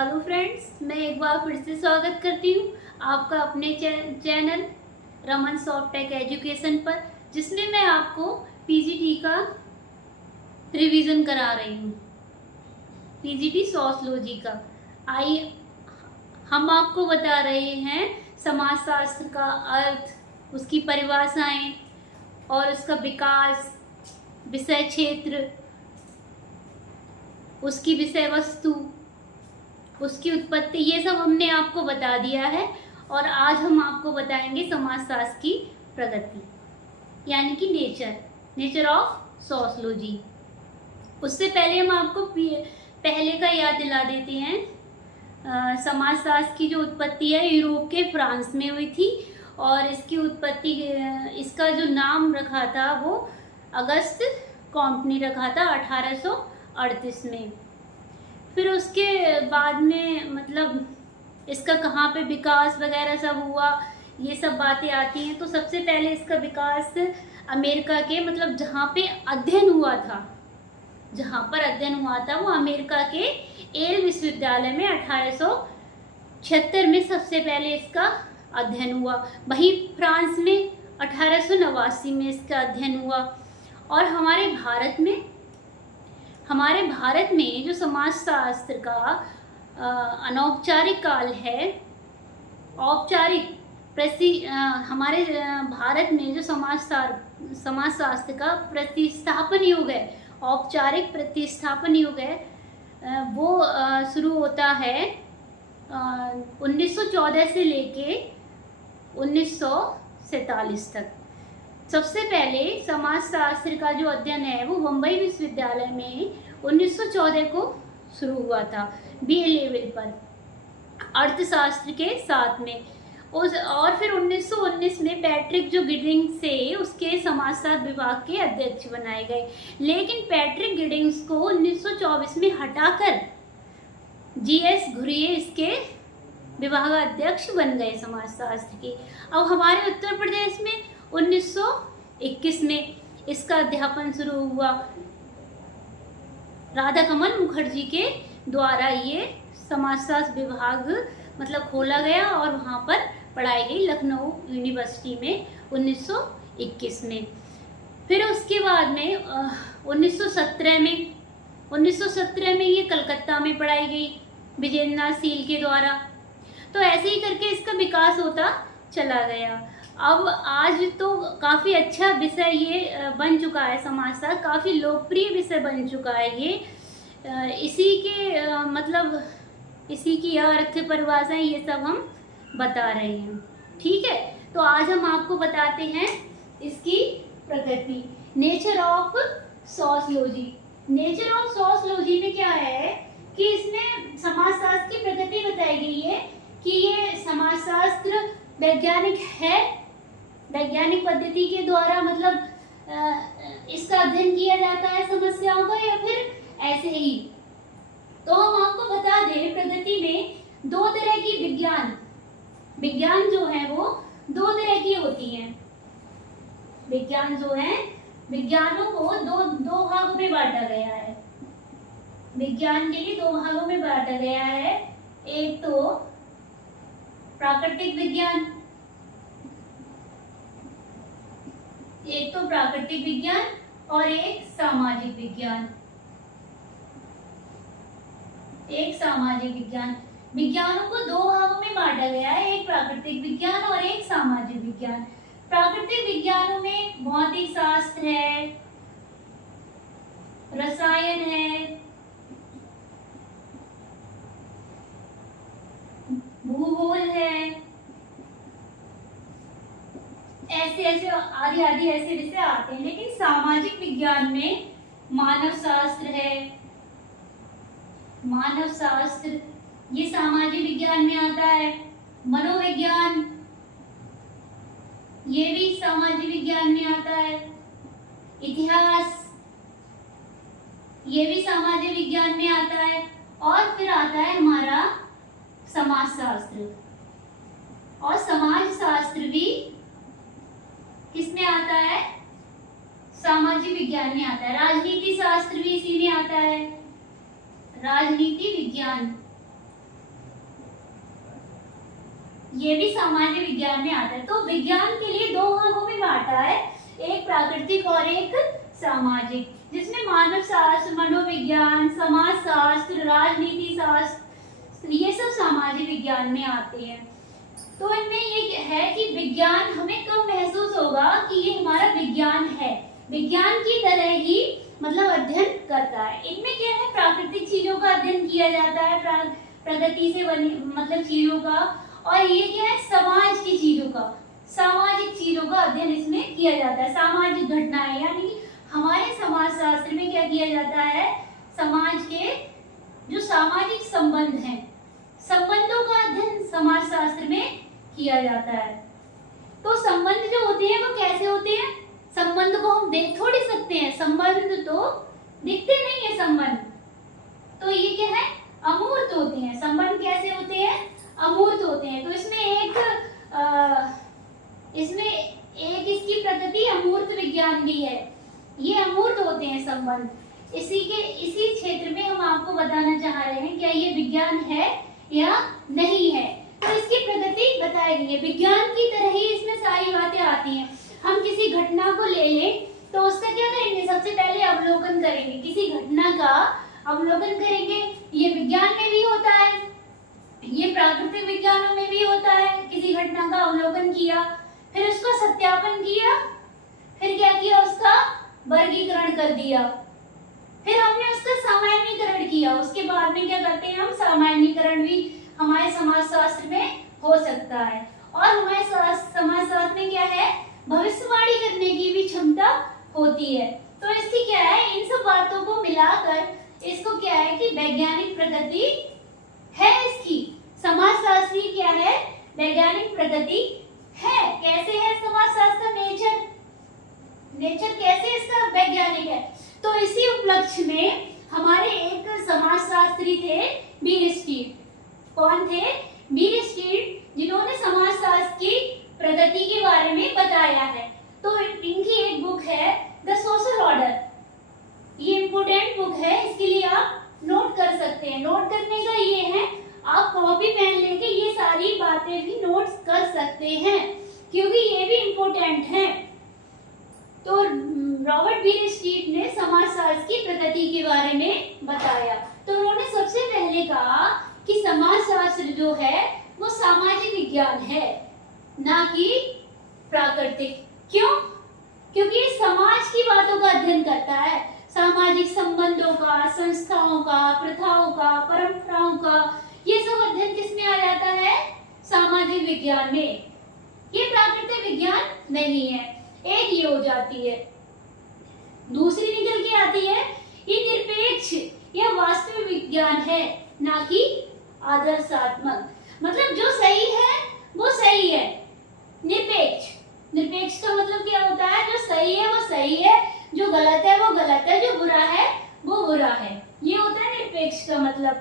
Hello friends, मैं एक बार फिर से स्वागत करती हूँ आपका अपने channel Raman Soft Tech Education पर, जिसमें मैं आपको पीजीटी का रिवीजन करा रही हूँ। पीजीटी सोशियोलॉजी का। आइए हम आपको बता रहे हैं समाजशास्त्र का अर्थ, उसकी परिभाषाएं और उसका विकास, विषय क्षेत्र, उसकी विषय वस्तु, उसकी उत्पत्ति, ये सब हमने आपको बता दिया है। और आज हम आपको बताएंगे समाजशास्त्र की प्रगति, यानी कि नेचर ऑफ सोशियोलॉजी। उससे पहले हम आपको पहले का याद दिला देते हैं। समाजशास्त्र की जो उत्पत्ति है यूरोप के फ्रांस में हुई थी, और इसकी उत्पत्ति, इसका जो नाम रखा था वो अगस्त कॉम्ट ने रखा था 1838 में। फिर उसके बाद में मतलब इसका कहाँ पे विकास वगैरह सब हुआ, ये सब बातें आती हैं। तो सबसे पहले इसका विकास अमेरिका के, मतलब जहाँ पर अध्ययन हुआ था वो अमेरिका के येल विश्वविद्यालय में 1876 में सबसे पहले इसका अध्ययन हुआ। वहीं फ्रांस में 1889 में इसका अध्ययन हुआ। और हमारे भारत में जो समाजशास्त्र का अनौपचारिक काल है, हमारे भारत में जो समाजशास्त्र का प्रतिस्थापन युग है, औपचारिक प्रतिस्थापन युग है, वो शुरू होता है 1914 से लेके 1947 तक। सबसे पहले समाजशास्त्र का जो अध्ययन है वो बम्बई विश्वविद्यालय में 1914 को शुरू हुआ था, बीए लेवल पर, अर्थशास्त्र के साथ में। और फिर 1919 में पैट्रिक जो गिडिंग्स से उसके समाजशास्त्र विभाग के अध्यक्ष बनाए गए। लेकिन पैट्रिक गिडिंग्स को 1924 में हटाकर जीएस घुरिये इसके विभागाध्यक्ष बन गए समाजशास्त्र के। अब हमारे उत्तर प्रदेश में 1921 में इसका अध्यापन शुरू हुआ। राधा कमल मुखर्जी के द्वारा ये समाजशास्त्र विभाग मतलब खोला गया और वहाँ पर पढ़ाई गई, लखनऊ यूनिवर्सिटी में 1921 में। फिर उसके बाद में 1917 में ये कलकत्ता में पढ़ाई गई विजेंद्र नाथ शील के द्वारा। तो ऐसे ही करके इसका विकास होता चला गया। अब आज तो काफ़ी अच्छा विषय ये बन चुका है, समाजशास्त्र काफ़ी लोकप्रिय विषय बन चुका है ये। इसी की अर्थ परिभाषाएं ये सब हम बता रहे हैं। ठीक है, तो आज हम आपको बताते हैं इसकी प्रकृति, nature of sociology. Nature of sociology में क्या है कि इसमें समाजशास्त्र की प्रकृति बताई गई है कि ये समाजशास्त्र वैज्ञानिक है, वैज्ञानिक पद्धति के द्वारा मतलब इसका अध्ययन किया जाता है समस्याओं का, या फिर ऐसे ही। तो हम आपको बता दें, प्रगति में दो तरह की विज्ञान जो है वो दो तरह की होती हैं। विज्ञान जो है, विज्ञानों को दो भागों में बांटा गया है। विज्ञान के लिए दो भागों में बांटा गया है। एक तो प्राकृतिक विज्ञान, और एक सामाजिक विज्ञान। विज्ञानों को दो भागों में बांटा गया है, एक प्राकृतिक विज्ञान और एक सामाजिक विज्ञान। प्राकृतिक विज्ञानों में भौतिक शास्त्र है, रसायन है, भूगोल है, ऐसे आदि ऐसे विषय आते हैं। लेकिन सामाजिक विज्ञान में मानव शास्त्र ये सामाजिक विज्ञान में आता है। मनोविज्ञान ये भी सामाजिक विज्ञान में आता है। इतिहास ये भी सामाजिक विज्ञान में आता है। और फिर आता है हमारा समाजशास्त्र, और समाजशास्त्र भी किसमें आता है? सामाजिक विज्ञान में आता है। राजनीति शास्त्र भी इसी में आता है, राजनीति विज्ञान। ये भी सामाजिक विज्ञान में आता है। तो विज्ञान के लिए दो भागों में बांटा है, एक प्राकृतिक और एक सामाजिक, जिसमें मानव शास्त्र, मनोविज्ञान, समाज शास्त्र, राजनीति शास्त्र, ये सब सामाजिक विज्ञान में आते हैं। तो इनमें ये है कि विज्ञान हमें कब महसूस होगा कि ये हमारा विज्ञान है, विज्ञान की तरह ही मतलब अध्ययन करता है। इनमें क्या है, प्राकृतिक चीजों का अध्ययन किया जाता है, प्रकृति से बनी मतलब चीजों का, और ये क्या है, समाज की चीजों का, सामाजिक चीजों का अध्ययन इसमें किया जाता है। सामाजिक घटनाएं, यानी कि हमारे समाज शास्त्र में क्या किया जाता है, समाज के जो सामाजिक संबंध हैं, संबंधों का अध्ययन समाज शास्त्र में किया जाता है। तो संबंध जो होते हैं वो कैसे होते हैं, संबंध को हम देख थोड़ी सकते हैं, संबंध तो दिखते नहीं है संबंध, तो ये क्या है, अमूर्त होते हैं। संबंध कैसे होते हैं, अमूर्त होते हैं। तो इसमें इसकी प्रकृति अमूर्त विज्ञान भी है, ये अमूर्त होते हैं संबंध। इसी क्षेत्र में हम आपको बताना चाह रहे हैं क्या ये विज्ञान है या नहीं है। तो इसकी प्रकृति बताई गई है, विज्ञान की तरह ही इसमें सारी बातें आती हैं। हम किसी घटना को ले लें तो उसका क्या करेंगे, सबसे पहले अवलोकन करेंगे, किसी घटना का अवलोकन करेंगे। ये विज्ञान में भी होता है, ये प्राकृतिक विज्ञानों में भी होता है। किसी घटना का अवलोकन किया, फिर उसका सत्यापन किया, फिर क्या किया, उसका वर्गीकरण कर दिया, फिर हमने उसका सामान्यीकरण किया। उसके बाद में क्या करते हैं हम, सामान्यीकरण भी हमारे समाजशास्त्र में हो सकता है। और हमारे समाजशास्त्र में क्या है, भविष्यवाणी करने की भी क्षमता होती है। तो इसकी क्या है, इन सब बातों को मिलाकर इसको क्या है कि वैज्ञानिक प्रगति है। इसकी समाजशास्त्री क्या है, वैज्ञानिक प्रगति है। कैसे है समाजशास्त्र का नेचर कैसे इसका वैज्ञानिक है। तो इसी उपलक्ष्य में हमारे एक समाजशास्त्री थे, बीर स्टीड। कौन थे, बीर स्टीड, जिन्होंने समाजशास्त्र की प्रगति के बारे में बताया है। तो इनकी एक बुक है द सोशल ऑर्डर, ये इम्पोर्टेंट बुक है, इसके लिए आप नोट कर सकते हैं। नोट करने का ये है, आप कॉपी पेन लेके ये सारी बातें भी नोट कर सकते हैं, क्योंकि ये भी इम्पोर्टेंट है। तो रॉबर्ट बीर स्टीड ने समाजशास्त्र की प्रगति के बारे में बताया। तो उन्होंने सबसे पहले कहा कि समाजशास्त्र जो है वो सामाजिक विज्ञान है, ना कि प्राकृतिक। क्यों? क्योंकि समाज की बातों का अध्ययन करता है, सामाजिक संबंधों का, संस्थाओं का, प्रथाओं का, परंपराओं का, ये सब अध्ययन किसमें आ जाता है, सामाजिक विज्ञान में। ये प्राकृतिक विज्ञान नहीं है। एक ये हो जाती है। दूसरी निकल के आती है, ये निरपेक्ष या वास्तविक विज्ञान है, ना कि आदर्शात्मक। मतलब जो सही है वो सही है। निरपेक्ष का मतलब क्या होता है, जो सही है वो सही है, जो गलत है वो गलत है, जो बुरा है वो बुरा है, ये होता है निरपेक्ष का मतलब।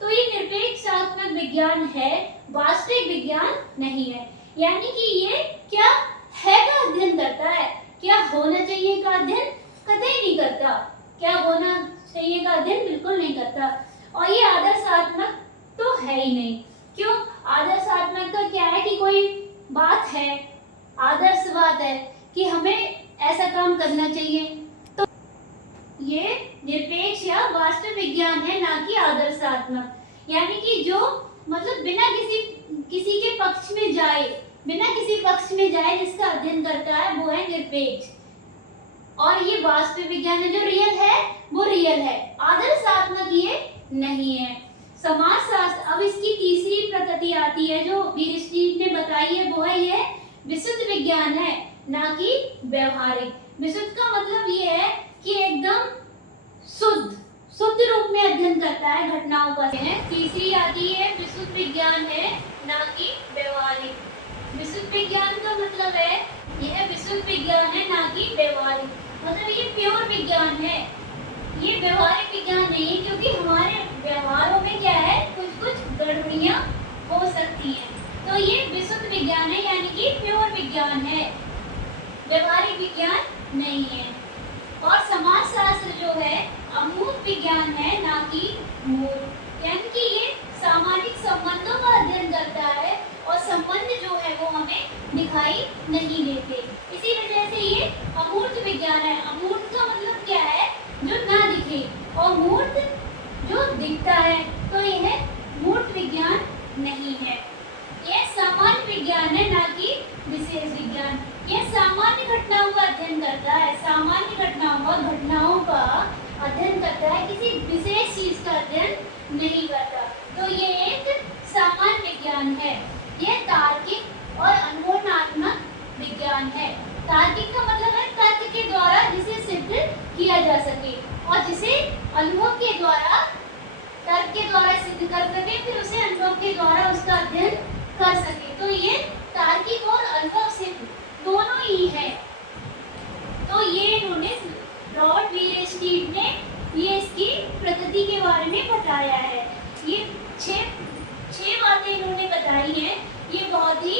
तो ये निरपेक्षात्मक विज्ञान है, वास्तविक विज्ञान नहीं है। यानी कि ये क्या है का अध्ययन करता है, क्या होना चाहिए का अध्ययन कतई नहीं करता, क्या होना चाहिए का अध्ययन बिल्कुल नहीं करता। और ये आदर्शात्मक तो है ही नहीं। क्यों? आदर्शात्मक का क्या है कि कोई बात है, आदर्श बात है कि हमें ऐसा काम करना चाहिए। तो ये निरपेक्ष या वास्तविक विज्ञान है, ना कि आदर्शात्मक। यानी कि जो मतलब बिना किसी के पक्ष में जाए, जिसका अध्ययन करता है वो है निरपेक्ष। और ये वास्तविक विज्ञान है, जो रियल है वो रियल है, आदर्शात्मक ये नहीं है। समाजशास्त्र, अब इसकी तीसरी प्रकृति आती है जो बीर स्टीड ने बताई है, वो है ये विशुद्ध विज्ञान है, ना कि व्यवहारिक। विशुद्ध का मतलब ये है कि एकदम शुद्ध रूप में अध्ययन करता है घटनाओं का। तीसरी आती है विशुद्ध विज्ञान है, ना कि व्यवहारिक। विशुद्ध विज्ञान का मतलब है यह विशुद्ध विज्ञान है, ना कि व्यवहारिक। मतलब ये प्योर विज्ञान है, ये व्यवहारिक विज्ञान नहीं है, क्योंकि हमारे व्यवहारों में क्या है, कुछ गड़बड़ियां हो सकती हैं। तो ये विशुद्ध विज्ञान है, यानी कि प्योर विज्ञान है, व्यवहारिक विज्ञान नहीं है। और समाजशास्त्र जो है अमूर्त विज्ञान है, ना कि मूर्त। यानी कि ये सामाजिक संबंधों का अध्ययन करता है, और संबंध नहीं करता। तो ये एक सामान्य विज्ञान है। यह तार्किक और अनुभवनात्मक विज्ञान है। तार्किक का मतलब है तर्क के द्वारा जिसे सिद्ध किया जा सके, और जिसे अनुभव के द्वारा, तर्क के द्वारा सिद्ध कर सके, फिर उसे अनुभव के द्वारा उसका अध्ययन कर सके। तो ये तार्किक और अनुभव सिद्ध दोनों ही है। तो ये इन्होंने, रॉबर्ट वीयरस्टीड ने ये इसकी प्रकृति के बारे में बताया है। ये छह बातें इन्होंने बताई हैं। ये बहुत ही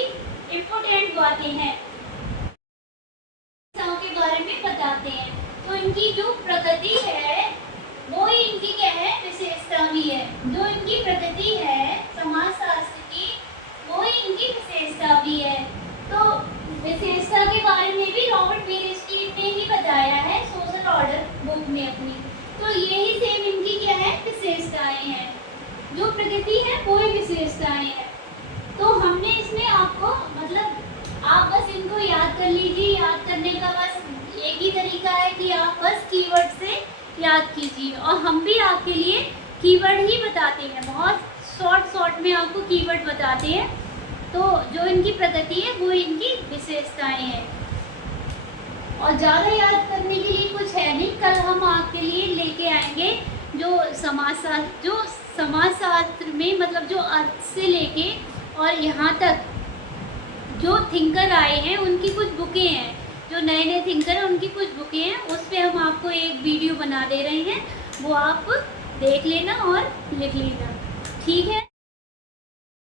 इम्पोर्टेंट बातें हैं, के बारे में बताते हैं। तो इनकी जो प्रकृति है वो ही इनकी क्या है, विशेषता भी है। जो इनकी प्रकृति है समाजशास्त्र की, वो ही इनकी विशेषता भी है। तो विशेषता के बारे में भी रॉबर्ट वीयरस्टीड ने ही बताया है सोशल ऑर्डर बुक में अपनी। तो यही सेम इनकी क्या है, विशेषताएं हैं। जो प्रकृति है वो ही विशेषताएं हैं। तो हमने इसमें आपको, मतलब आप बस इनको याद कर लीजिए। याद करने का बस एक ही तरीका है कि आप बस कीवर्ड से याद कीजिए, और हम भी आपके लिए कीवर्ड ही बताते हैं। बहुत शॉर्ट में आपको कीवर्ड बताते हैं। तो जो इनकी प्रकृति है वो इनकी विशेषताएं हैं, और ज़्यादा याद करने के लिए कुछ है नहीं। कल हम आपके लिए लेके आएंगे जो समाजशास्त्र में, मतलब जो अर्थ से लेके और यहाँ तक जो थिंकर आए हैं उनकी कुछ बुकें हैं। जो नए थिंकर हैं उनकी कुछ बुकें हैं। उस पर हम आपको एक वीडियो बना दे रहे हैं, वो आप देख लेना और लिख लेना। ठीक है।